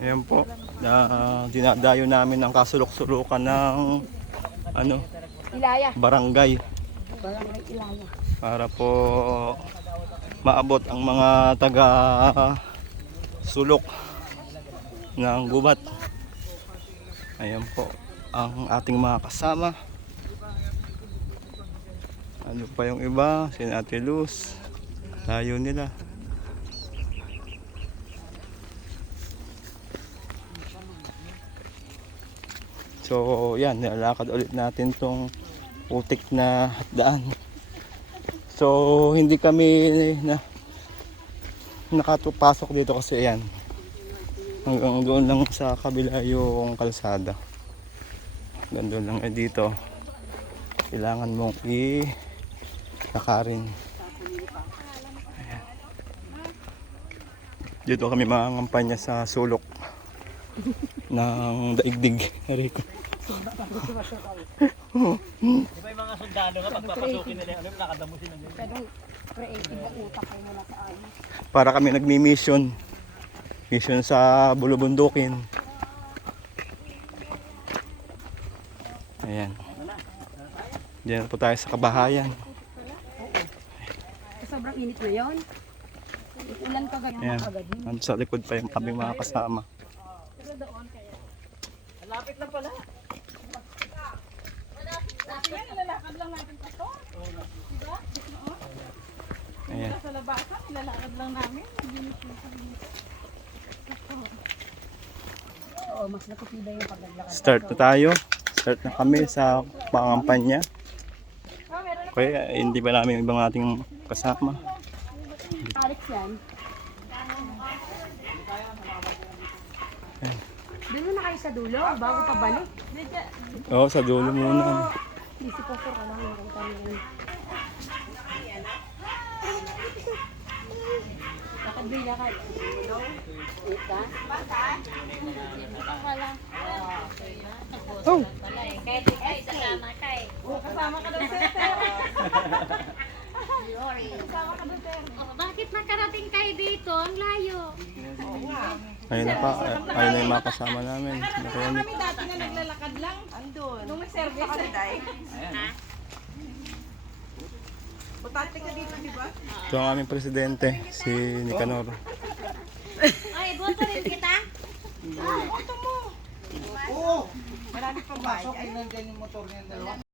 Ayan po, na dinadayo namin ang kasulok-sulukan ng Ilaya. barangay Barangay Ilaya. para po maabot ang mga taga sulok ng gubat. Ayan po ang ating mga kasama. Ano pa yung iba? Si Ate Luz. Tayo nila. So yan, nilalakad ulit natin tong putik na daan. So hindi kami nakatupasok dito kasi yan, hanggang doon lang sa kabila yung kalsada. Hanggang doon lang, dito kailangan mong lakarin. Ayan. Dito kami mangangampanya sa sulok ng daigdig. Rico. Di ba yung mga sundalo nga pagpapasukin nila, ano yung nakadamusin na nila? Pero creative na utak kayo mula sa amin. Para kami nagmi-mission. Mission sa Bulubundukin. Ayan. Diyan po tayo sa Kabahayan. Sobrang init na yun. Ulan kagad Ayan. agad. Nandun sa likod pa yung kaming mga kasama. Lapit lang pala. Nilalakad lang natin pa to. Diba? Ayan. Sa labasan, nilalakad lang namin. Oo, mas nakutibay yung paglalakad. Start na tayo. Start na kami sa pangampanya. Kaya hindi ba namin ibang ating kasama. Alex yan. Doon muna kayo sa dulo, bago pa balik. Oo, sa dulo muna. Hindi si Pastor ka lang, nakita niyo yun. Lakad ba yung lakad? Wait ka? Oh! Kahit ikaw isasama ka eh. Kasama ka daw, sir. Oh, bakit nakarating kayo dito? Ang layo. Ayun na pa. Ayun na yung mga kasama namin. Kami dati na naglalakad lang. Andun. Nung may service sa day. Butante ka dito, di ba? Ito ang aming presidente, si Nicanor. Ay, boto rin kita? Auto mo. Oo. Marami pang bahay. Ay, nandyan yung motor niya dalawa.